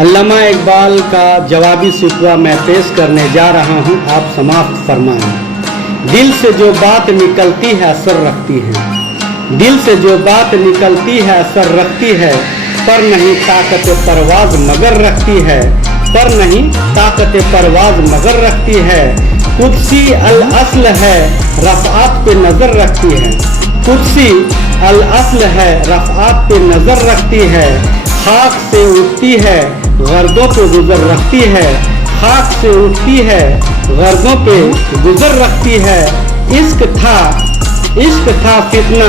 अल्लामा इकबाल का जवाबी शिकवा मैं पेश करने जा रहा हूँ, आप समाप्त फरमाएं। दिल से जो बात निकलती है असर रखती है, दिल से जो बात निकलती है असर रखती है, पर नहीं ताकत परवाज मगर रखती है, पर नहीं ताकत परवाज मगर रखती है। कुदसी अल अस्ल है रफ़आत पे नज़र रखती है, कुदसी अल अस्ल है रफ़आत पे नज़र रखती है। खाक से उठती है गर्दों पे गुजर रखती है, खाक से उठती है गर्दों पे गुजर रखती है। इश्क था फितना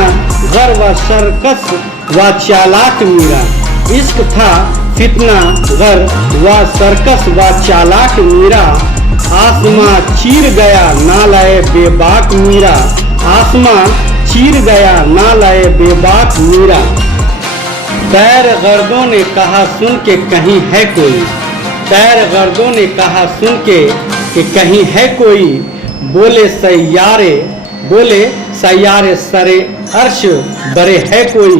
गर व सरकस व चालाक मीरा, इश्क था फितना गर व सरकस व चालाक मीरा। आसमां चीर गया ना लाए बेबाक मीरा, आसमां चीर गया ना लाए बेबाक मीरा। पैर गर्दों ने कहा सुन के कहीं है कोई, पैर गर्दों ने कहा सुन के कि कहीं है कोई। बोले सैयारे सरे अर्श बरे है कोई,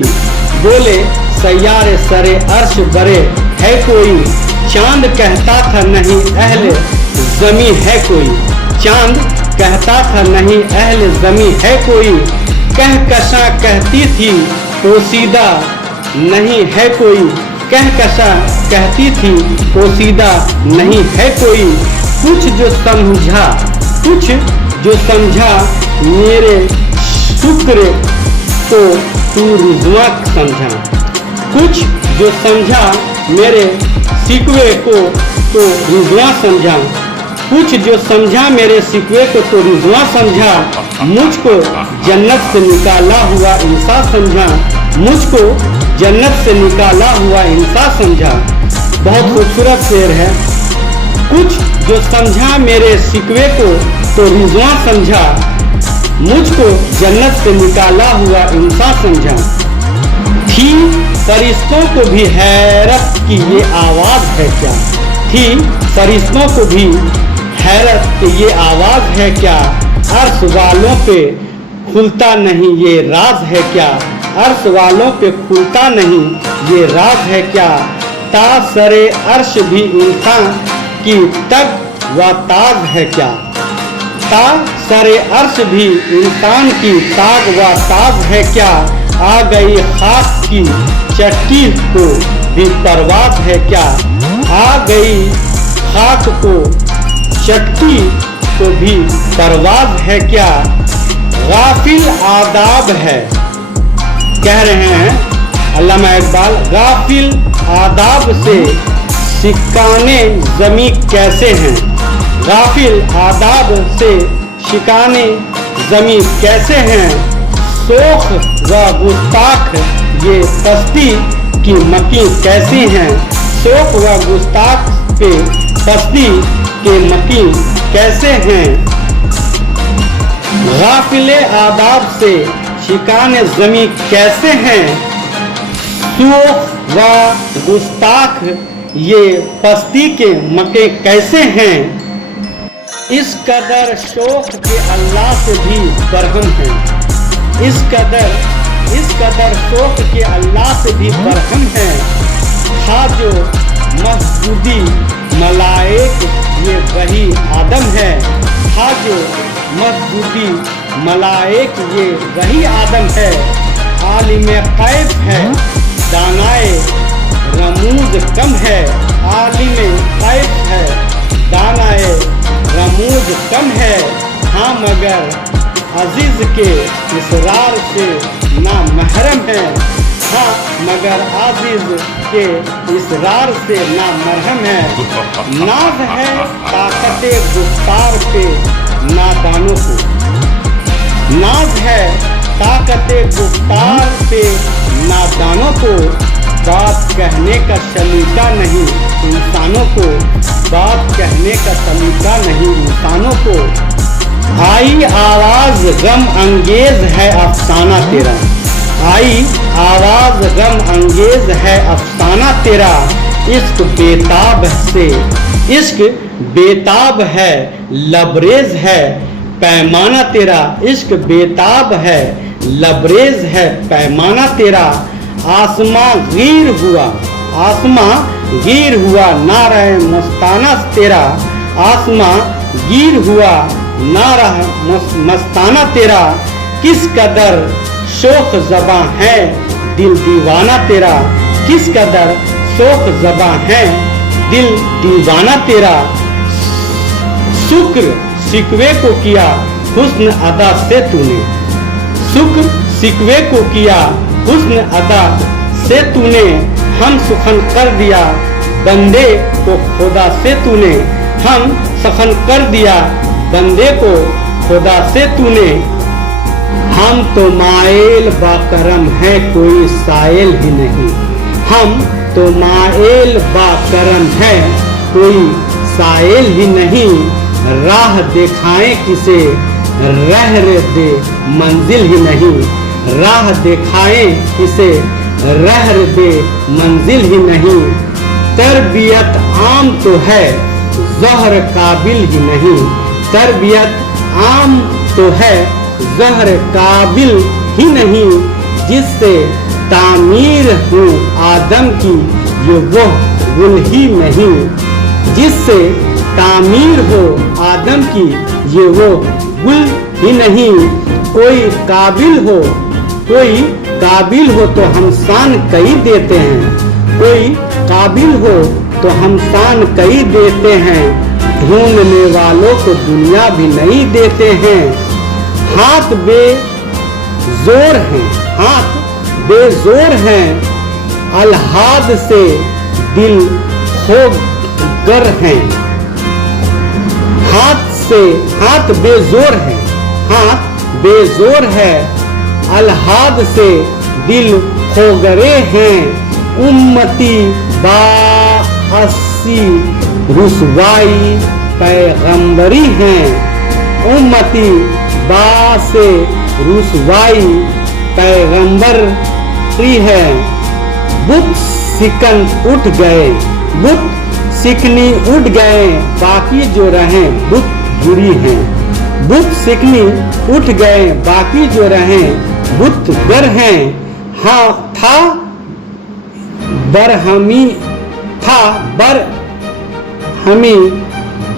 बोले सैयारे सरे अर्श बरे है कोई। चांद कहता था नहीं अहले ज़मी है कोई, चांद कहता था नहीं अहले ज़मी है कोई। कहकशां कहती थी पोसीदा नहीं है कोई, कहकशां कहती थी पोसीदा नहीं है कोई। कुछ जो समझा मेरे शुक्र को तू रुज़वा समझा, कुछ जो समझा मेरे शिकवे को तो रुज़वा समझा, कुछ जो समझा मेरे शिकवे को तो रुज़वा समझा। मुझको जन्नत से निकाला हुआ इंसान समझा, मुझको जन्नत से निकाला हुआ इंसान समझा। बहुत खूबसूरत शेर है। कुछ जो समझा मेरे शिकवे को तो रुज़वा समझा, मुझको जन्नत से निकाला हुआ इंसान समझा। थी फरिश्तों को भी हैरत कि ये आवाज़ है क्या, थी फरिश्तों को भी हैरत कि ये आवाज़ है क्या। अर्श वालों पे खुलता नहीं ये राज है क्या, अर्श वालों पे खुलता नहीं ये राज है क्या। ता सरे अर्श भी इंसान की तग व ताज है क्या, ता सरे अर्श भी इंसान की ताग व ताज है क्या। आ गई खाक की चट्टी को भी परवाज है क्या, आ गई खाक को चट्टी को भी परवाज है क्या। गाफिल आदाब है, कह रहे हैं अल्लामा इकबाल, गाफिल आदाब से शिकाने ज़मी कैसे हैं, गाफिल आदाब से शिकाने ज़मी कैसे हैं। शोख व गुस्ताख ये पस्ती की मकी कैसी हैं, शोख व गुस्ताख पे पस्ती के मकी कैसे हैं। गाफिल आदाब से शिकाने ज़मी कैसे हैं, शोख व गुस्ताख ये पस्ती के मके कैसे हैं। इस कदर शौक के अल्लाह से भी बरहम हैं, इस कदर शौक के अल्लाह से भी बरहम हैं। था जो मस्जूदी मलाइक ये वही आदम है, था जो मस्जूदी मलाइक ये वही आदम है। आलिम कैफ है दानाए रमूज कम है, आलिम कैफ है दानाए रमूज कम है। हाँ मगर अजीज के इसरार से ना महरम है, हाँ मगर अजीज के इसरार से ना मरहम है। नाज है ताकत गुफ्तार पे नादानों को, नाज है ताकत गुफ्तार पे नादानों को। बात कहने का सलीका नहीं इंसानों को, बात कहने का सलीका नहीं इंसानों को। आई आवाज़ गम अंगेज है अफसाना तेरा, आई आवाज़ गम अंगेज है अफसाना तेरा। इश्क बेताब से, इश्क बेताब है लबरेज है पैमाना तेरा, इश्क बेताब है लबरेज है पैमाना तेरा। आसमां गीर हुआ, आसमां गिर हुआ नारे मस्ताना तेरा, आसमां गिर हुआ नारा मस्ताना तेरा, किस कदर शोख ज़बां है दिल दीवाना तेरा, किस कदर शोख ज़बां है दिल दीवाना तेरा। शुक्र शिकवे को किया हुस्न अदा से तूने, शुक्र शिकवे को किया हुस्न अदा से तूने, हम सुखन कर दिया बंदे को खुदा से तूने, हम सखन कर दिया बंदे को खुदा से तूने। हम तो मायल बाकरम है कोई साइल ही नहीं, हम तो मायल बाकरम है कोई साइल ही नहीं, राह दिखाएं किसे रह दे मंजिल ही नहीं, राह दिखाएं किसे रह दे मंजिल ही नहीं। तरबियत आम तो है ज़हर काबिल ही नहीं, तरबियत आम तो है ज़हर काबिल ही नहीं, जिससे तामीर हूँ आदम की ये वो गुल ही नहीं, जिससे तामीर हो आदम की ये वो गुल ही नहीं। कोई काबिल हो तो हम शान कई देते हैं, कोई काबिल हो तो हम शान कई देते हैं, ढूंढने वालों को दुनिया भी नहीं देते हैं। हाथ बेजोर हैं, हाथ बेजोर हैं, अलहाद से दिल खो गर हैं, हाथ बेजोर है, हाथ बेजोर है, अलहाद से दिल खोगरे हैं। उम्मती बासी रुसवाई पैगंबरी हैं, उम्मती बासे रुसवाई पैगंबरी है। बुत सिकन उठ गए, बुत सिकनी उठ गए, बाकी जो रहे बुत गिरी हैं, बुत सिकनी उठ गए, बाकी जो रहे बुत गर हैं। हाँ था बरहमी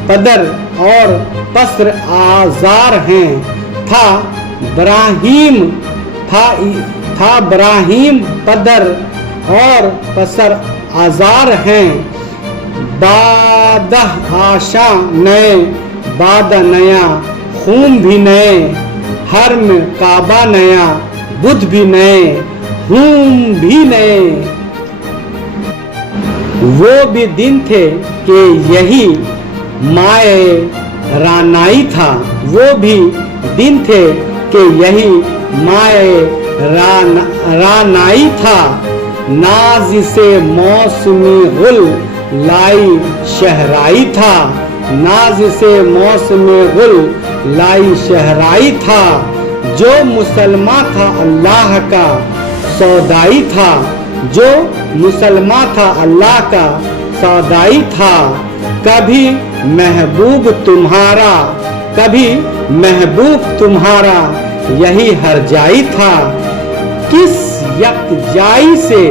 पदर और पसर आजार हैं, था ब्राहीम पदर और पसर आजार हैं। बादह आशा नए बादा नया, खून भी नए, हरम काबा नया, बुद्ध भी नए, हूम भी नए। वो भी दिन थे कि यही माए रानाई था, वो भी दिन थे कि यही माए रानाई था। नाज से मौसमी गुल लाई शहराई था, नाज से मौसमी गुल लाई शहराई था। जो मुसलमान था अल्लाह का सौदाई था, जो मुसलमान था अल्लाह का सौदाई था। कभी महबूब तुम्हारा, कभी महबूब तुम्हारा यही हरजाई था। किस यकजाई से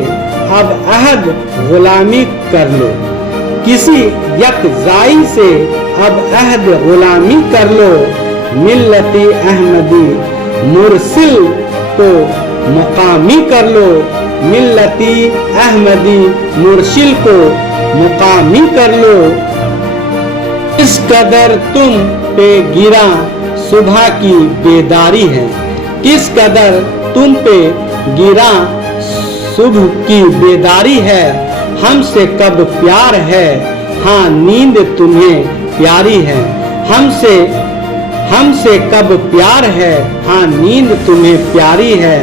अब अहद गुलामी कर लो, किसी यकजाई से अब अहद गुलामी कर लो। मिल्लती अहमदी मुरसिल को मुकामी कर लो, मिल्लती अहमदी मुरसिल को मुकामी कर लो। इस कदर तुम पे गिरा सुबह की बेदारी है, किस कदर तुम पे गिरा सुबह की बेदारी है। हमसे कब प्यार है, हाँ नींद तुम्हें प्यारी है। हमसे कब प्यार है, हाँ नींद तुम्हें प्यारी है।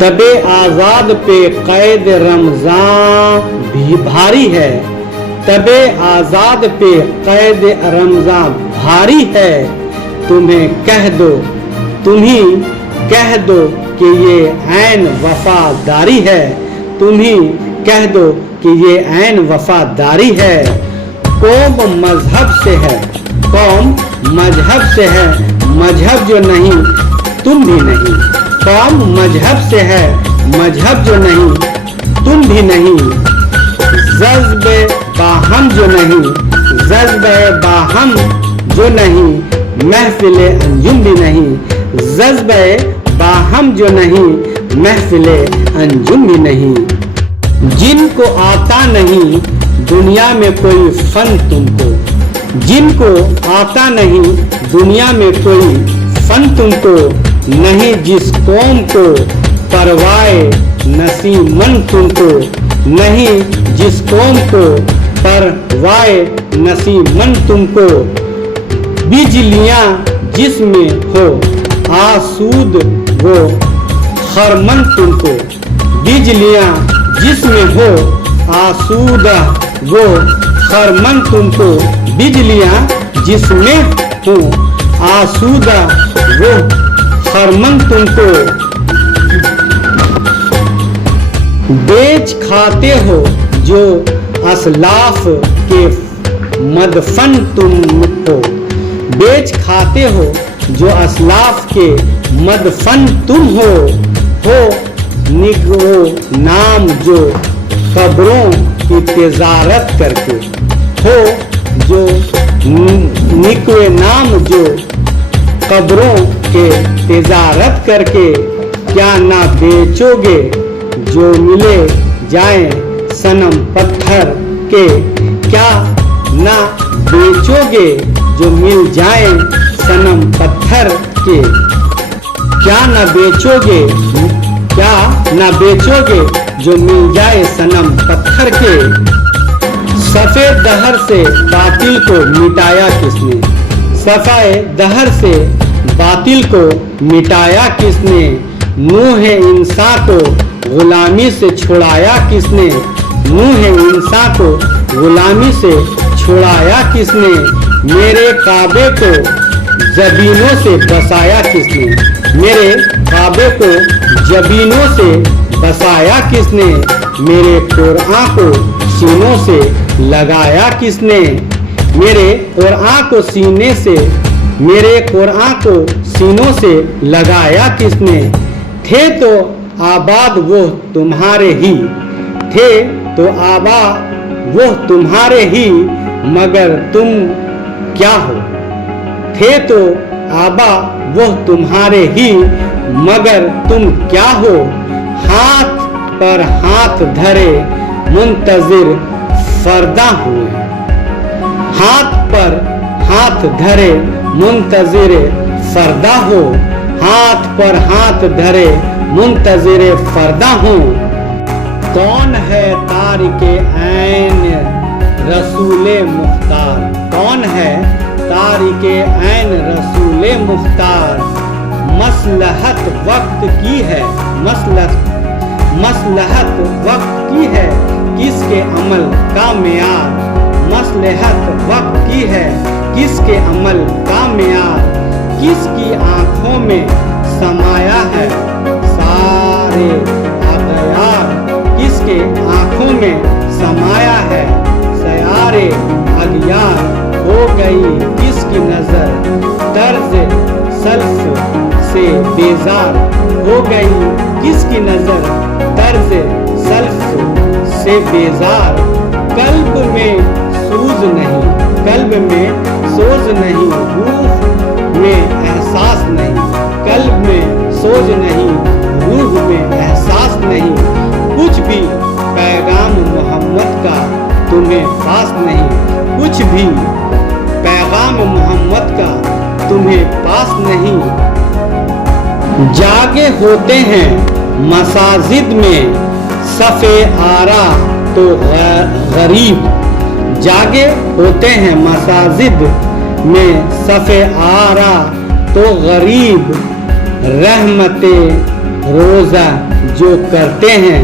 तबे आजाद पे कैद रमजान भी भारी है, तबे आजाद पे कैद रमजान भारी है। तुम्हें कह दो, तुम्ही कह दो कि ये ऐन वफादारी है, तुम्ही कह दो कि ये ऐन वफादारी है। कौम मजहब से है, कौम मजहब से है, मजहब जो नहीं तुम भी नहीं। कौम मजहब से है, मजहब जो नहीं तुम भी नहीं, जज्बे बाहम जो नहीं, जज्बे बाहम जो नहीं, महफिले अंजुम भी नहीं, जज्बे बाहम जो नहीं, महफिले अंजुम भी नहीं। जिनको आता नहीं दुनिया में कोई फन तुमको, जिनको आता नहीं दुनिया में कोई फन तुमको, नहीं जिस कौम को परवाए नसीमन तुमको, नहीं जिस कौम को परवाए नसीमन तुमको, बिजलियाँ जिसमें हो आसूद वो खरमन तुमको, बिजलियाँ जिसमें हो आसूदा वो खरमन तुमको, बिजलियाँ जिसमें हो आसूदा वो खरमन तुमको। बेच खाते हो जो असलाफ के मदफन तुम हो, बेच खाते हो जो असलाफ के मदफन तुम हो निगो नाम जो कब्रों की तिजारत करके, हो जो निकवे नाम जो कब्रों के तिजारत करके, क्या ना बेचोगे जो मिले जाए सनम पत्थर के, क्या ना बेचोगे जो मिल जाए सनम पत्थर के, क्या ना बेचोगे, क्या ना बेचोगे जो मिल जाए सनम पत्थर के। सफेद दहर से बातिल को मिटाया किसने, सफाए दहर से बातिल को मिटाया किसने, नूह इंसान को गुलामी से छुड़ाया किसने, नूह इंसान को गुलामी से छुड़ाया किसने, मेरे काबे को जबीनों से बसाया किसने, मेरे काबे को जबीनों से बसाया किसने, मेरे कुरान को सीनों से लगाया किसने, मेरे कुरान को सीने से, मेरे कुरान को सीनों से लगाया किसने। थे तो आबाद वो तुम्हारे ही, थे तो आबाद वो तुम्हारे ही, मगर तुम क्या हो, थे तो आबा वो तुम्हारे ही, मगर तुम क्या हो। हाथ पर हाथ धरे मुंतजिर फरदा हुए, हाथ पर हाथ धरे मुंतजिर फरदा हो, हाथ पर हाथ धरे मुंतजिर फरदा हो। कौन है तारिके ऐन रसूले मुख्तार, कौन है तारिके ऐन रसूले मुख्तार, मसलहत वक्त की है, मसलहत वक्त की है किसके अमल का मेयार, मसलहत वक्त की है किसके अमल का मेयार, किसकी आंखों में समाया है सारे अगयार, किसके आंखों में समाया है सारे अगयार, हो गई किसकी नजर तर्ज सल्फ से बेजार, हो गई किसकी नजर तर्ज सल्फ से बेजार। कल्ब में सूज नहीं, कल्ब में सोज नहीं, रूह में एहसास नहीं, कल्ब में सोज नहीं, रूह में एहसास नहीं, कुछ भी पैगाम मोहम्मद का तुम्हें पास नहीं, कुछ भी पैगाम मोहम्मद का तुम्हें पास नहीं। जागे होते हैं मसाजिद में सफ़े आरा तो गरीब, जागे होते हैं मसाजिद में सफ़े आरा तो गरीब, रहमते रोज़ा जो करते हैं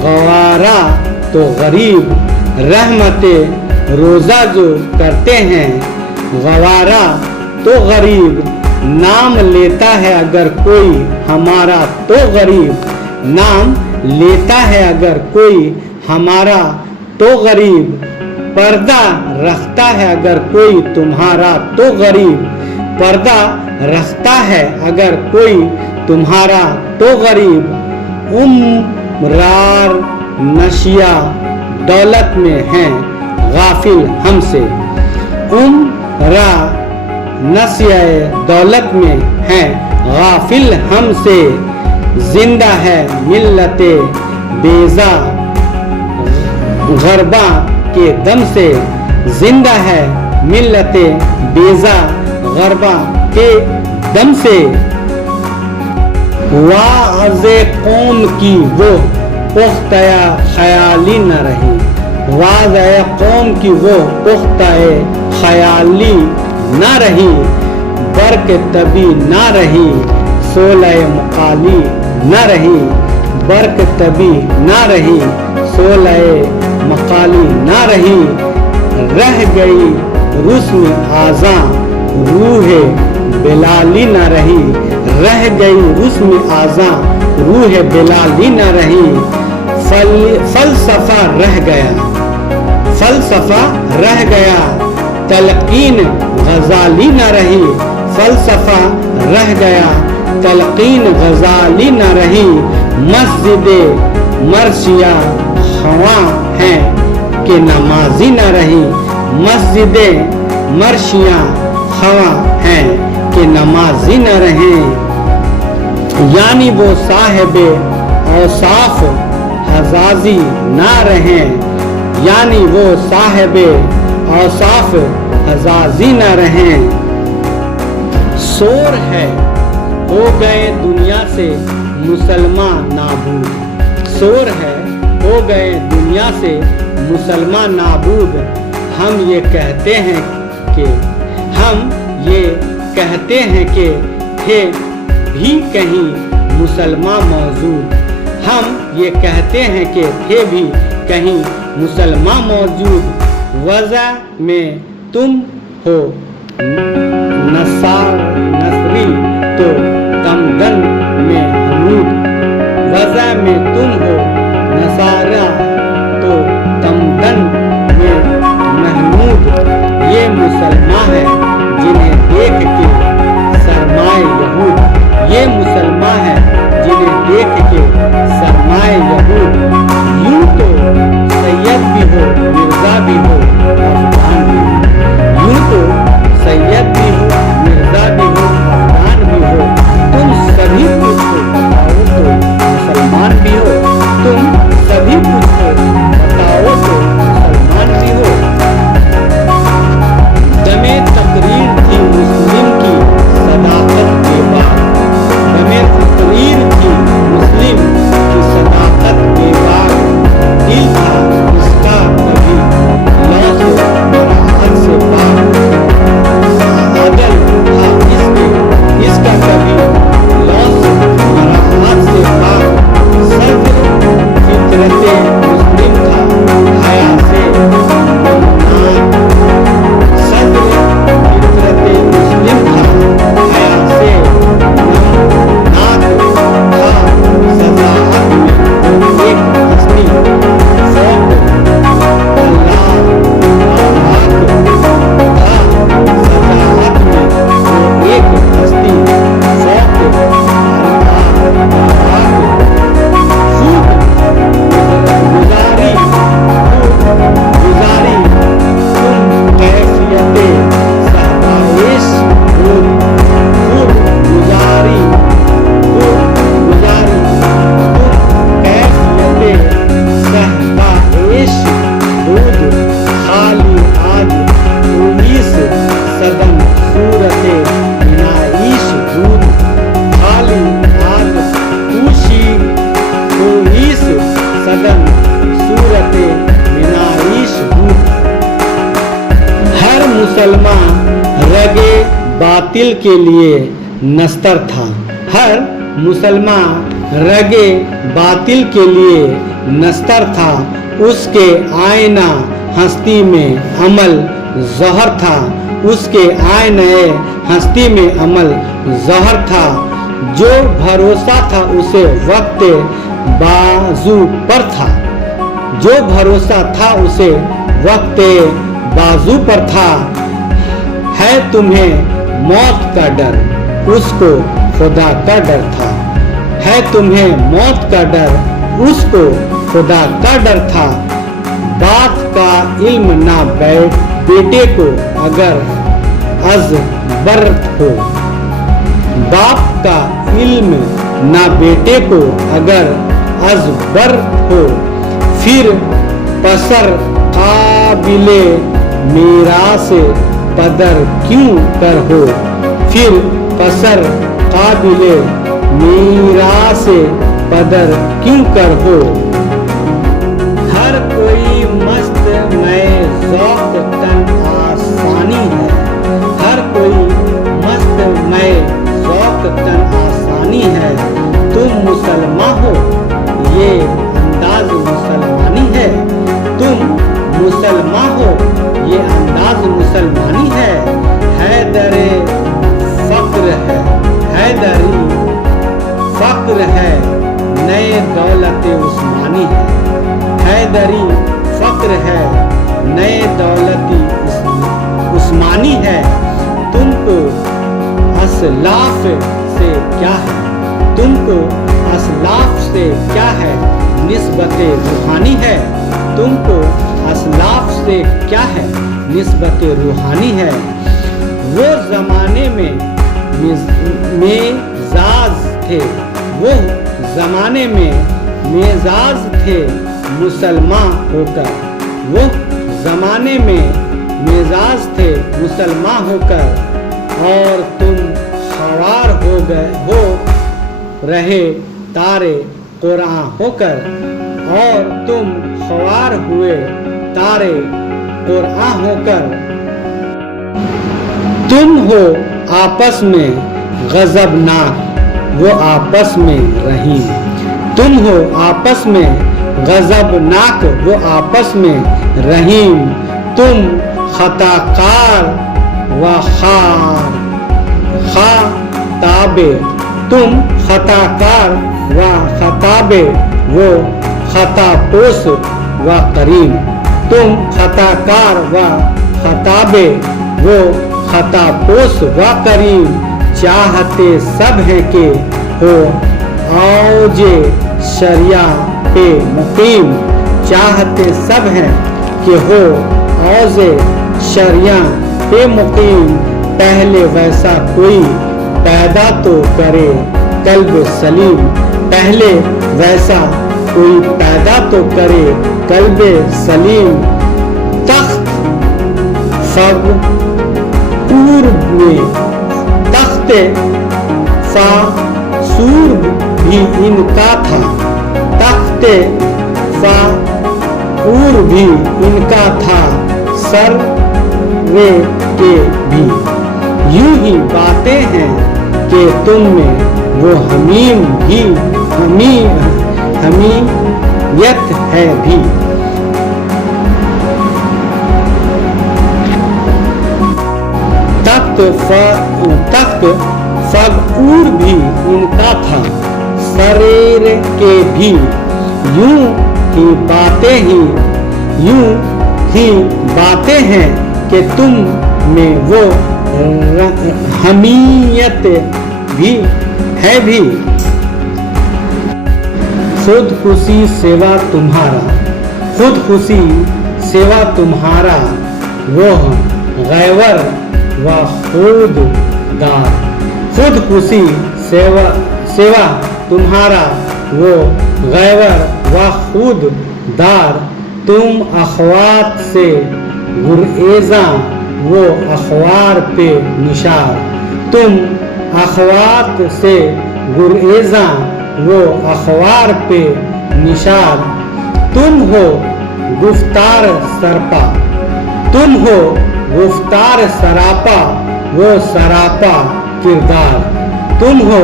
गवारा तो गरीब, रहमते रोज़ा जो करते हैं गवारा तो गरीब। नाम लेता है अगर कोई हमारा तो गरीब, नाम लेता है अगर कोई हमारा तो गरीब, पर्दा रखता है अगर कोई तुम्हारा तो गरीब, पर्दा रखता है अगर कोई तुम्हारा तो गरीब। उम्रार नशिया दौलत में हैं गाफिल हमसे। उम्रा नशिया दौलत में हैं गाफिल हमसे। जिंदा है मिल्लते बेजा गरबा के दम से। जिंदा है मिल्लते बेजा गरबा के दम से। वाज़े कौम की वो पुख्ता ख्याली न रही। वाज़े कौम की वो पुख्ता ख्याली न रही। बर्क तभी न रही सोलह मुकाली न रही। बर्क तभी न रही सोलह मकाली न रही। रह गई रुस्म आज़ा रूह बिलाली न रही। रह गई रुस्म आज़ा रूह बिलाली न रही। फलसफा रह गया, फलसफा रह गया तलकीन गजाली न रही। फलसफा रह गया तलकीन गजाली न रही। मस्जिद मरसिया खवा है कि नमाजी न रही। मस्जिद मरसिया खवा है कि नमाजी न रहे। यानी वो साहिब औसाफ हजाजी ना रहे। यानी वो साहिब औसाफ हजाजी न रहे। शोर है हो गए दुनिया से मुसलमान नाबूद। शोर है हो गए दुनिया से मुसलमान नाबूद। हम ये कहते हैं कि थे भी कहीं मुसलमान मौजूद। हम ये कहते हैं कि थे भी कहीं मुसलमान मौजूद। वज़ा में तुम हो नसरी तो तमदन में हनूद। वज़ा में तुम हो नसारा तो तमदन में महमूद। ये मुसलमान है जिन्हें देख के सरमाए यहूद। ये मुसलमान है जिन्हें देख के सरमाए यहूद। यूं तो सैयद भी हो मिर्जा भी हो अफगान भी हो। यूं तो सैयद भी हो मिर्जा भी हो अफगान भी हो। तुम सभी कुछ हो बताओ तो मुसलमान भी हो। तुम सभी कुछ हो बताओ तो मुसलमान भी हो। दमे तकरीर थी मुस्लिम की सदाकत के बाद। दमे तकरीर थी मुस्लिम की सदाकत के बाद। दिल था इसका कभी लौस मराहत से पार। अदल था इसका कभी लौस मराहत से पार। सब्र फितरते मुस्लिम था हया से नमनाक। सब्र फितरते मुस्लिम था हया से नमनाक था। सजाअत में एक हस्ती फौक अल्लाह पाक था। सजाअत में एक हस्ती फौक अल्लाह पाक। खूब गुजारी तुम कैफियते सहबाइश दूध। खूब गुजारी तुम कैफियते सहबाइश दूध। खाली आज 19 सदन सूरते मिनाइश दूध। खाली आज पूछी 19 सदन सूरते मिनाइश दूध। हर मुसलमान रगे बातिल के लिए नस्तर था। हर मुसलमान रगे बातिल के लिए नस्तर था। उसके आईना हस्ती में अमल जहर था। उसके आईने हस्ती में अमल जहर था। जो भरोसा था उसे वक्त बाजू पर था। जो भरोसा था उसे वक्त बाजू पर था। है तुम्हें मौत का डर उसको खुदा का डर था। है तुम्हें मौत का डर उसको खुदा का डर था। बात का इल्म ना बेटे को अगर अज़बर हो, बाप का इल्म ना बेटे को अगर अज़बर हो, फिर पसर काबिले मीरास पदर क्यों कर हो, फिर पसर काबिले मीरास पदर क्यों कर हो। हर कोई मस्त मैं ज़ौक़ तन आसानी है, हर कोई मस्त मैं ज़ौक़ तन आसानी है। तुम मुसलमान हो ये अंदाज मुसलमानी है, तुम मुसलमान हो ये अंदाज मुसलमानी है। हैदरे फ़क्र है, हैदरी फ़क्र है, नए दौलत उस्मानी है। हैदरी फ़क्र है, नए दौलती उस्मानी है। तुमको असलाफ से क्या है, तुमको असलाफ से क्या है, निस्बत रूहानी है। तुमको असलाफ से क्या है, निस्बत रूहानी है। वो ज़माने में मेजाज थे, वो ज़माने में मेजाज थे मुसलमान होकर, वो ज़माने में मेजाज थे मुसलमान होकर। और तुम ख़वार हो रहे तारे कुरान होकर, और तुम ख़वार हुए तारे कुरान होकर। तुम हो आपस में गज़बनाक, वो आपस में रहीम। तुम हो आपस में गज़बनाक, वो आपस में रहीम। तुम खताकार व ख़ताबे, तुम खताकार व ख़ताबे, वो खतापोस व करीम। तुम खताकार व ख़ताबे, वो खतापोस व करीम। चाहते सब है कि हो औजे शरिया पे मुकीम, चाहते सब हैं कि हो औजे शरिया पे मुकीम। पहले वैसा कोई पैदा तो करे कल्ब सलीम, पहले वैसा कोई पैदा तो करे कल्ब सलीम। तख्त फ़गूर में, तख्ते फ़ासूर भी इनका था, तख्ते फ़ासूर भी इनका था, सर वे के भी। यूं ही बातें हैं कि तुम में वो हमीम भी हमीयत है भी। तख्त फ़गूर भी इनका था, शरीर के भी। यूं ही बातें हैं कि तुम में वो हमीयत भी है भी। खुदकुशी सेवा तुम्हारा, खुदकुशी सेवा तुम्हारा, वो गैवर व खुददार। खुदकुशी सेवा तुम्हारा, वो गैवर व खुददार। तुम अखवात से गुरेज़ा, वो अखबार पे निशार। तुम अखवात से गुरेज़ा, वो अखबार पे निशार। तुम हो गुफ्तार सरपा, तुम हो गुफ्तार सरापा, वो सरापा किरदार। तुम हो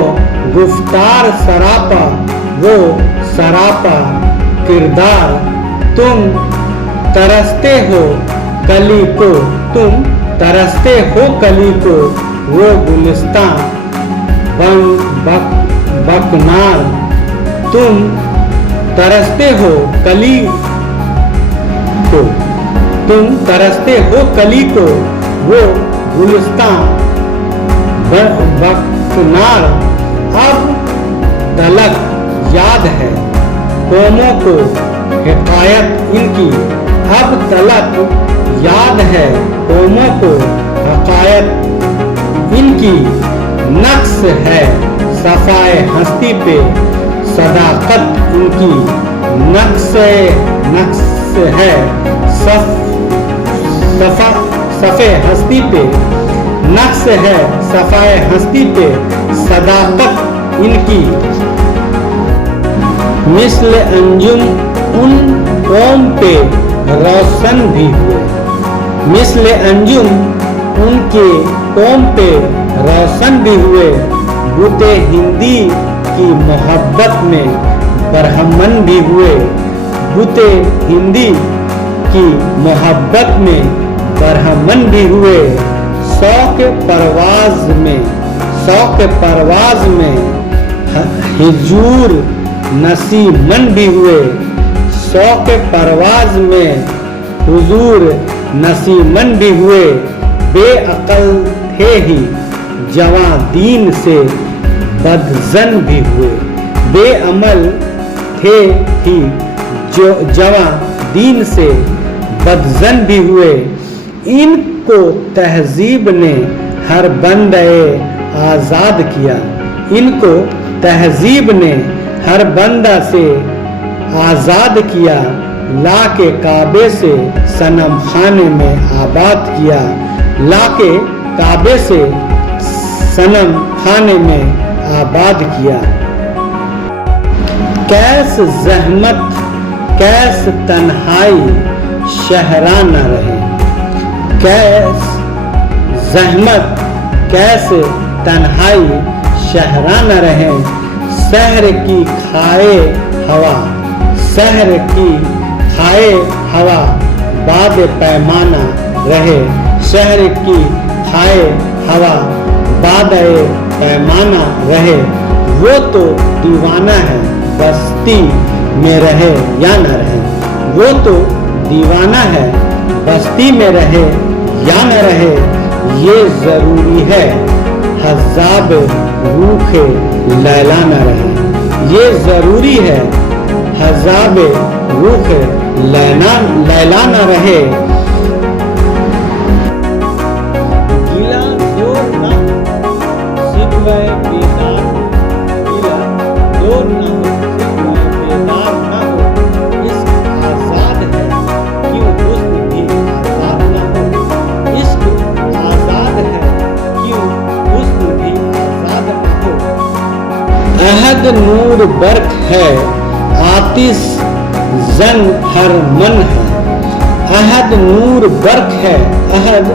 गुफ्तार सरापा, वो सरापा किरदार। तुम तरसते हो कली को, तुम तरसते हो कली को, वो गुलिस्तान बकनार। तुम तरसते हो कली को, तुम तरसते हो कली को, वो गुलिस्तान बकनार। अब तलक याद है कौमों को حکایت ان کی اب تلک یاد ہے قوموں کو حقائق ان کی نقص ہے صفائے ہستی پہ صداقت ان کی نقص ہے صفے ہستی پہ نقص ہے صفائے ہستی پہ صداقت ان کی مثل انجم ان قوم پہ روشن بھی ہوئے مثل انجم ان کے قوم پہ روشن بھی ہوئے بت ہندی کی محبت میں برہمن بھی ہوئے بت ہندی کی محبت میں برہمن بھی ہوئے شوق پرواز میں حضور نصیمن بھی ہوئے شوق پرواز میں حضور نصیمن بھی ہوئے بے عقل تھے ہی جواں دین سے بدزن بھی ہوئے بے عمل تھے ہی جواں دین سے بدزن بھی ہوئے ان کو تہذیب نے ہر بندے آزاد کیا ان کو تہذیب نے ہر بندہ سے آزاد کیا لا کے کعبے سے صنم خانے میں آباد کیا لا کے کعبے سے صنم خانے میں آباد کیا کیس زحمت کیس تنہائی شہراں نہ رہے کیس زحمت کیس تنہائی شہراں نہ رہے سحر کی کھائے ہوا سحر کی کھائے ہوا باد پیمانہ رہے شہر کی کھائے ہوا باد پیمانہ رہے وہ تو دیوانہ ہے بستی میں رہے یا نہ رہے وہ تو دیوانہ ہے بستی میں رہے یا نہ رہے یہ ضروری ہے حذاب روح لیلا نہ رہے یہ ضروری ہے حذاب روح لیلا نہ رہے گیلا دور نہ سکوے بیدار گیلا دور نہ ہو سکوے بیدار نہ ہو عشق آزاد ہے کیوں حسن بھی آزاد نہ ہو عشق آزاد ہے کیوں حسن بھی آزاد نہ ہو عہد نور برق ہے آتش زن ہر من ہے عہد نور برق ہے عہد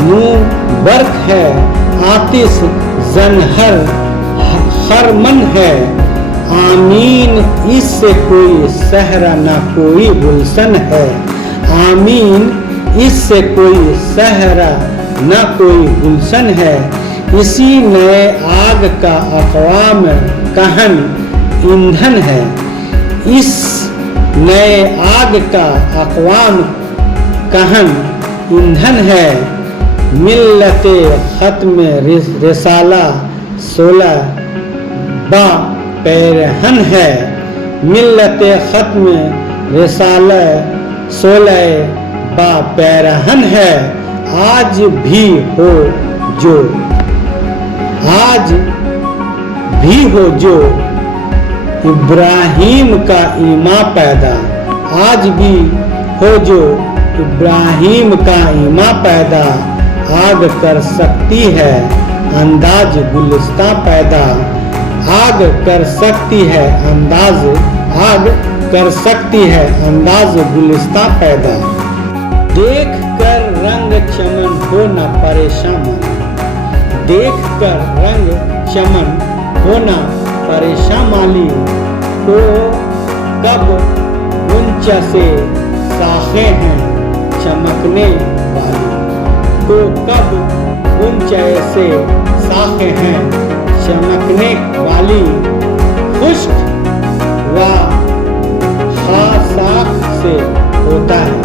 نور برق ہے آتش زن ہر من ہے آمین اس سے کوئی صحرا نہ کوئی گلشن ہے آمین اس سے کوئی صحرا نہ کوئی گلشن ہے اسی نئے آگ کا اقوام کہن ایندھن ہے اس نئے آگ کا اقوام کہن ایندھن ہے ملت ختم رسالہ 16 با پیرہن ہے ملت ختم رسالہ 16 با پیرہن ہے آج بھی ہو جو ابراہیم کا ایمان پیدا آج بھی ہو جو ابراہیم کا ایمان پیدا آگ کر سکتی ہے انداز گلستہ پیدا آگ کر سکتی ہے آگ کر سکتی ہے انداز گلستہ پیدا دیکھ کر رنگ چمن ہونا پریشان دیکھ کر رنگ چمن ہونا پریشان مالی کو کب غنچہ سے شاخیں ہیں چمکنے والی کو کب غنچہ سے شاخیں ہیں چمکنے والی خشک و خاشاک سے ہوتا ہے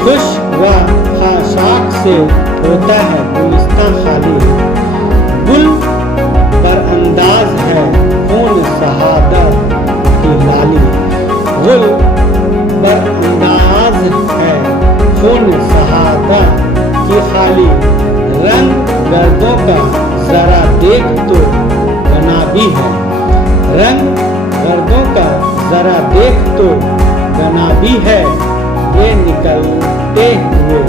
خشک و خاشاک سے ہوتا ہے گلستان خالی گل پر انداز ہے خون شہادت کی لالی گل बर अंदाज है खून शहादा की खाली रंग गर्दों का जरा देख तो बना भी है रंग गर्दों का जरा देख तो बना भी है ये निकलते हुए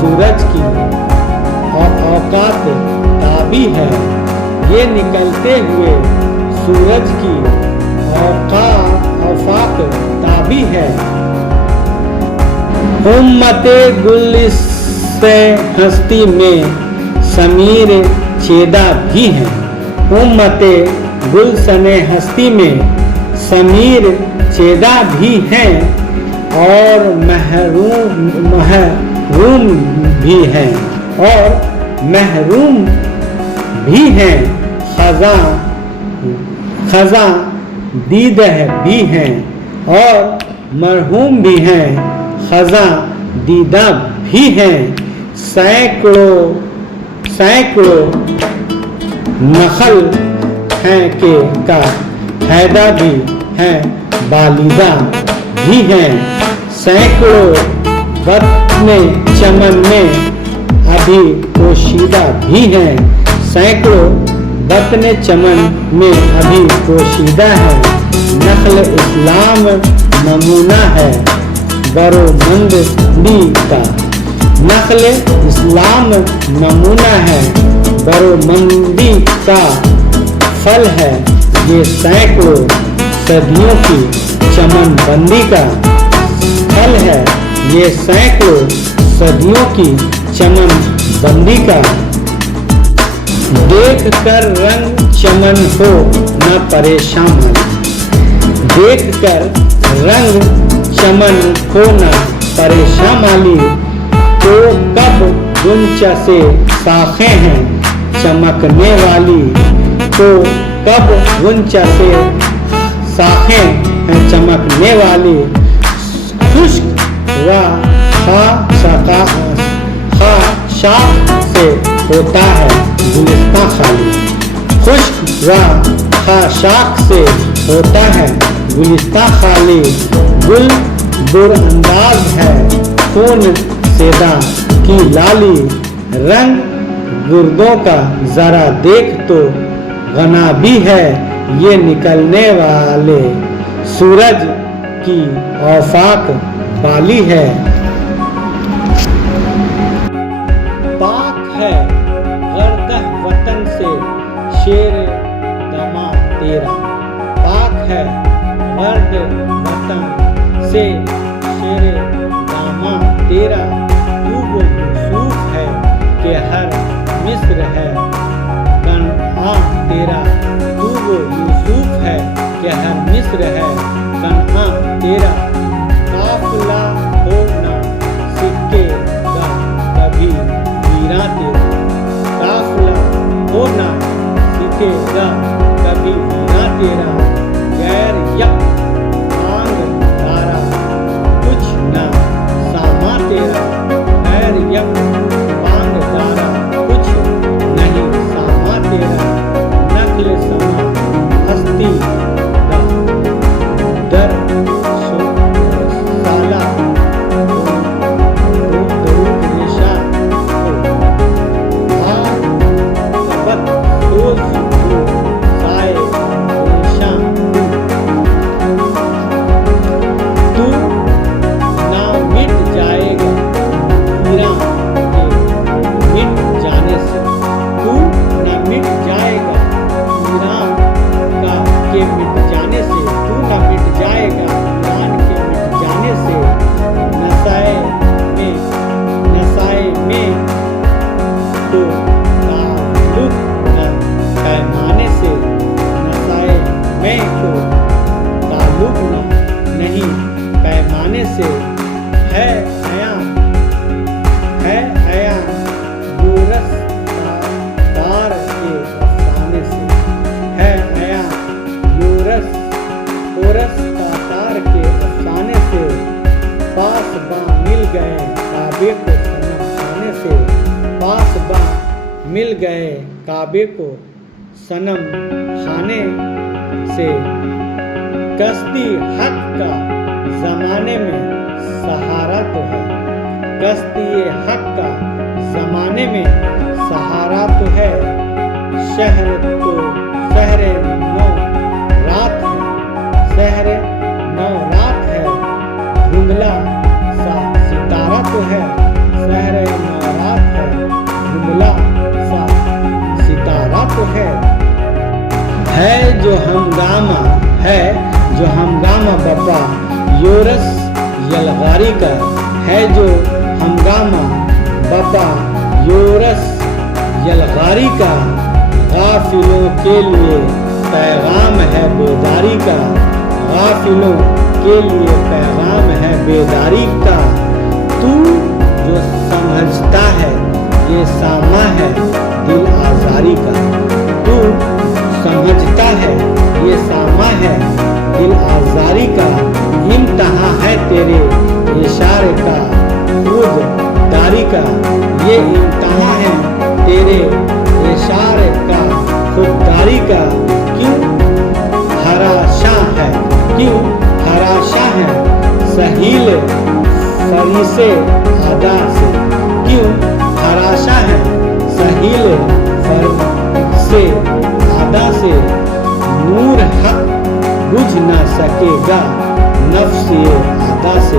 सूरज की औकात ताबी है ये निकलते हुए सूरज की औकात ताबी है उम्मते गुलिस्ते हस्ती में समीर चेदा भी है उम्मते गुलशने हस्ती में समीर चेदा भी हैं और महरूम भी हैं भी हैं खजा दीदा भी हैं और मरहूम भी हैं खजा दीदा भी हैं सैकड़ों नखल हैं के का हैदा भी हैं बालिदा भी हैं सैकड़ों बत्ने चमन में अभी पोशीदा भी हैं सैकड़ों बत्ने चमन में अभी पोशीदा है नस्ल इस्लाम नमूना है बरोमंदी का नस्ल इस्लाम नमूना है बरोमंदी का फल है ये सैकड़ों सदियों की चमन बंदी का फल है ये सैकड़ों सदियों की चमन बंदी का देख कर रंग चमन हो न परेशान देख कर रंग चमन हो न परेशान माली तो कब गुंचा से शाखें हैं चमकने वाली तो कब गुंचा से शाखें हैं चमकने वाली खुश्क व शाख से होता है गुलिस्तां खाली खुश्क व शाख से होता है गुलिस्तां खाली गुल दुरअंदाज है खून सेदा की लाली रंग गुर्दों का जरा देख तो गना भी है ये निकलने वाले सूरज की औफाक बाली है पाक है गर्दह वतन से शेर दमा तेरा पाक है गर्द वतन से शेर दामा तेरा तू वो यूसुफ है कि हर मिस्र है कनआ तेरा तू वो यूसुफ है कि हर मिस्र है कनआ तेरा काफिला हो ना सिक्केगा कभी वीरा तेरा काफिला हो ना सिक्केगा कभी वीरा तेरा गैर यक मांग तारा कुछ ना सामा तेरा गैर यक मांग तारा कुछ नहीं सामा तेरा नक्ल समा हस्ती दर साला दरूद निशा कबत रोज साए निशा तू ना मिट जाएगा हीरा के मिट जाने से तू ना मिट जाएगा हीरा का के मिट जाने से तू ना मिट जाएगा ईरान के मिट जाने से नसाए में तो ताल्लुक न पैमाने से नसाए में तो ताल्लुक न नहीं पैमाने से है आया यूरस तार के अफसाने से है आया यूरस तार के अफसाने से पास बा मिल गए काबे को सनम खाने से पास बा मिल गए काबे को सनम खाने से कस्दी हक का زمانے میں سہارا تو ہے، کشتی حق کا زمانے میں سہارا تو ہے، شہر تو شہر نو رات ہے، شہر نو رات ہے، دھندلا سا ستارہ تو ہے، شہر نو رات ہے، دھندلا سا ستارہ تو ہے جو ہنگامہ ہے جو ہنگامہ بپا یورس یلغاری کا ہے، جو ہنگامہ بپا یورس یلغاری کا، غافلوں کے لیے پیغام ہے بیداری کا، غافلوں کے لیے پیغام ہے بیداری کا، تو جو سمجھتا ہے یہ ساماں ہے دل آزاری کا، تو سمجھتا ہے یہ ساماں ہے دل آزاری کا، امتحان ہے تیرے اشارے کا خود داری کا، یہ امتحان ہے تیرے اشارے کا خود داری کا، کیوں ہراشاں ہے، کیوں ہراشاں ہے سہیل فریسے ادا سے، کیوں ہراشاں ہے سہیل فریسے ادا سے، نور حق بجھ نہ سکے گا نفس ادا سے،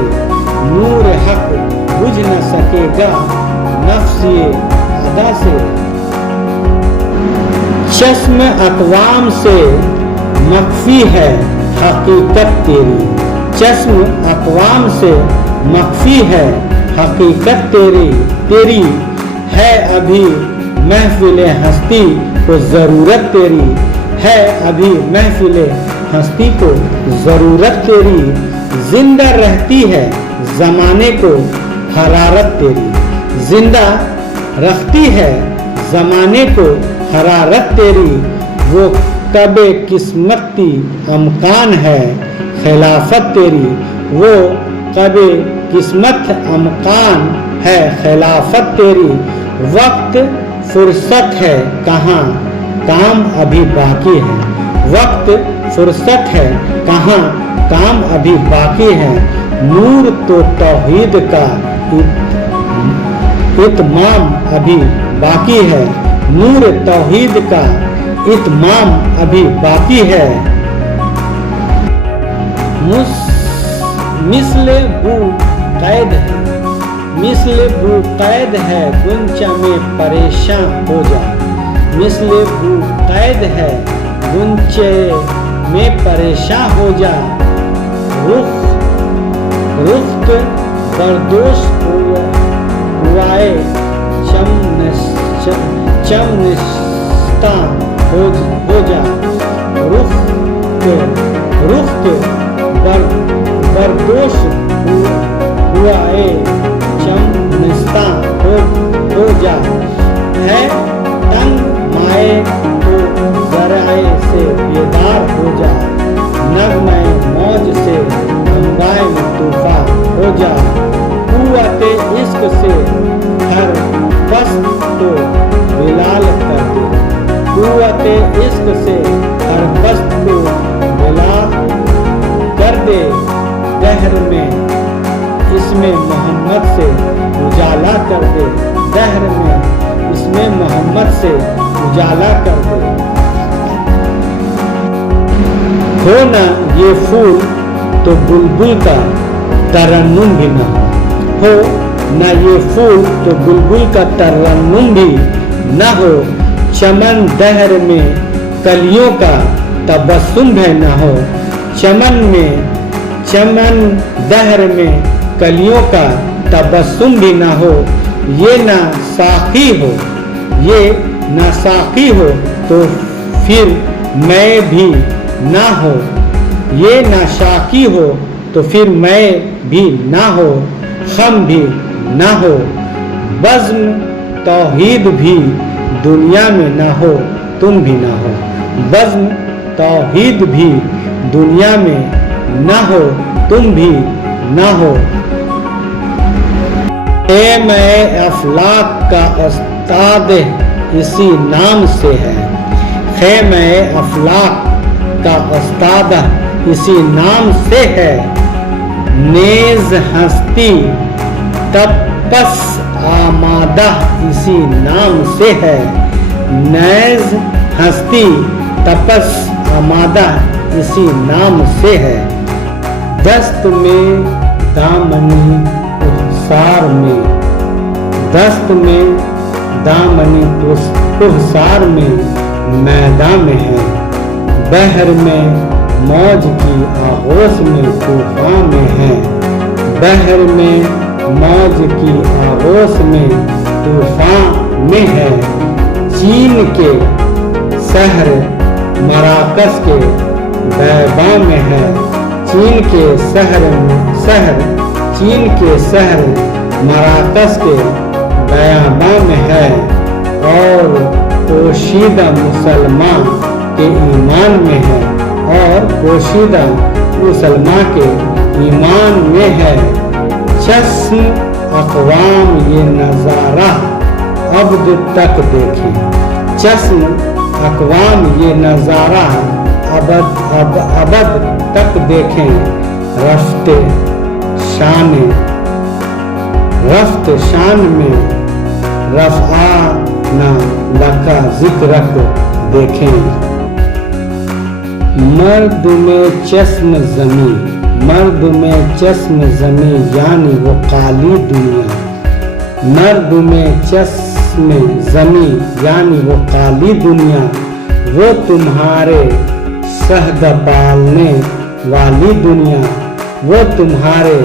نور حق بجھ نہ سکے گا نفس ادا سے، چشم اقوام سے مخفی ہے حقیقت تیری، چشم اقوام سے مخفی ہے حقیقت تیری ہے، ابھی محفل ہستی کو ضرورت تیری ہے، ابھی محفل ہستی کو ضرورت تیری، زندہ رہتی ہے زمانے کو حرارت تیری، زندہ رکھتی ہے زمانے کو حرارت تیری، وہ کب قسمتی امکان ہے خلافت تیری، وہ کب قسمت امکان ہے خلافت تیری، وقت فرصت ہے کہاں کام ابھی باقی ہے، وقت فرصت ہے کہاں کام ابھی باقی ہے، نور تو توحید کا اتمام ابھی باقی ہے، نور توحید کا اتمام ابھی باقی ہے، مثل بو قید ہے، مثل بو قید ہے گنچہ میں پریشان ہو جا، مثل بو قید ہے گنچے میں پریشان ہو جا، رخت بردوش ہوائے چمنستاں ہو جا، رخت بردوش ہوائے چمنستاں ہو جا، ہے تنگ مائے تو ذرائع سے بیدار ہو جا، نغمہ موج سے ہنگائے میں طوفان ہو جا، قوت عشق سے ہر پست کو بلال کر دے، قوت عشق سے ہر پست کو بلال کر دے، دہر میں اس میں محمد سے اجالا کر دے، دہر میں اس میں محمد سے اجالا کر دے، ہو نہ یہ پھول تو بلبل کا ترنم بھی نہ ہو نہ یہ پھول تو بلبل کا ترنم بھی نہ ہو، چمن دہر میں کلیوں کا تبسم بھی نہ ہو، چمن دہر میں کلیوں کا تبسم بھی نہ ہو، یہ نہ ساقی ہو یہ نہ ساقی ہو تو پھر میں بھی نہ ہو، یہ نہ شاکی ہو تو پھر میں بھی نہ ہو، خم بھی نہ ہو، بزم توحید بھی دنیا میں نہ ہو تم بھی نہ ہو، بزم توحید بھی دنیا میں نہ ہو تم بھی نہ ہو، خیمہ افلاک کا استاد اسی نام سے ہے، خیمہ افلاک کا استاد اسی نام سے ہے، नेज हस्ती तपस आमादा इसी नाम से है। नेज हस्ती तपस आमादा इसी नाम से है। दस्त में दामनी कुहसार में, दस्त में दामनी कुहसार में मैदान में है। बहर में मौज की आगोश में तूफान में है। बहर में मौज की आगोश में तूफान में है। चीन के शहर मराकस के बैबान में है। चीन के शहर मराकस के बैबान में है। और पोशीदा मुसलमान के ईमान में है। और पोशीदा मुसलमान के ईमान में है। चश्म अक़वाम ये नज़ारा अब्द तक देखें। चश्म अक़वाम ये नज़ारा अबद तक देखें। रफ्ते शान में रफ़ा न लका ज़िक्रक देखें। मर्द में चश्म ज़मी यानी वो काली दुनिया। मर्द में चश्म ज़मी यानी वो काली दुनिया। वो तुम्हारे शहद पालने वाली दुनिया। वो तुम्हारे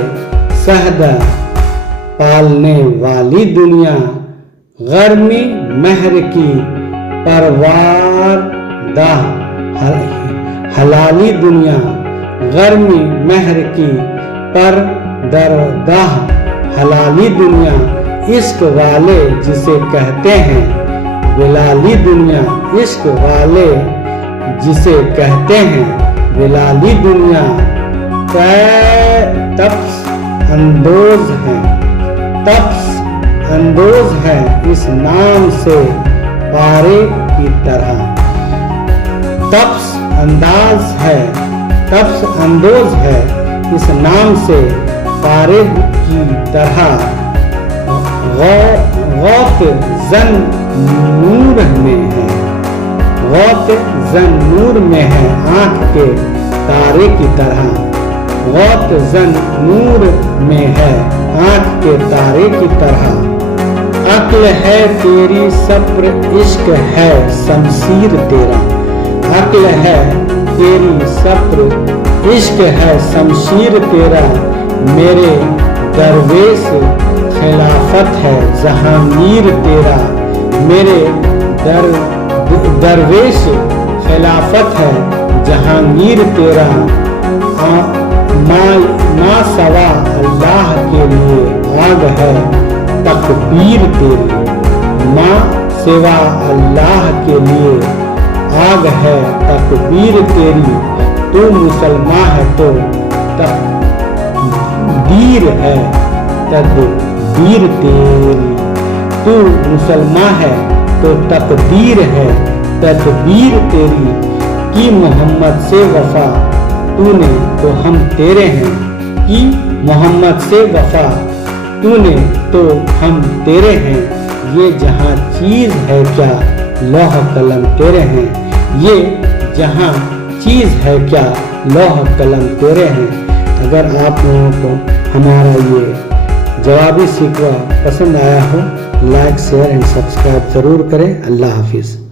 शहद पालने वाली दुनिया। गर्मी महर की परवार दाह हलाली दुनिया। गर्मी महर की पर दरदाह हलाली दुनिया। इश्क वाले जिसे कहते हैं बिलाली दुनिया। इश्क वाले जिसे कहते हैं बिलाली दुनिया। तप्स अंदोज है इस नाम से पारे की तरह। तप्स अंदोज है इस नाम से पारे की तरह। गौत जन नूर में है। गौत जन नूर में है आँख के तारे की तरह। गौत जन नूर में है आँख के तारे की तरह। अक्ल है तेरी सब्र इश्क है शमशीर तेरा। अक्ल है तेरी सब्र इश्क है शमशीर तेरा। मेरे दरवेश खिलाफत है जहांगीर तेरा। मेरे दरवेश खिलाफत है जहांगीर तेरा। माँ सवा अल्लाह के लिए आग है तकबीर तेरी। माँ सिवा अल्लाह के लिए आग है तकबीर तेरी। तू मुसलमान है तो तकदीर है तदबीर तेरी। तू मुसलमान है तो तकदीर है तदबीर तेरी। कि मोहम्मद से वफा तूने तो हम तेरे हैं। कि मोहम्मद से वफा तूने तो हम तेरे हैं। ये जहाँ चीज़ है क्या लौह कलम तेरे हैं। ये जहाँ चीज़ है क्या लौह कलम तेरे हैं। अगर आप लोगों को हमारा ये जवाबी शिकवा पसंद आया हो लाइक शेयर एंड सब्सक्राइब ज़रूर करें। अल्लाह हाफिज़।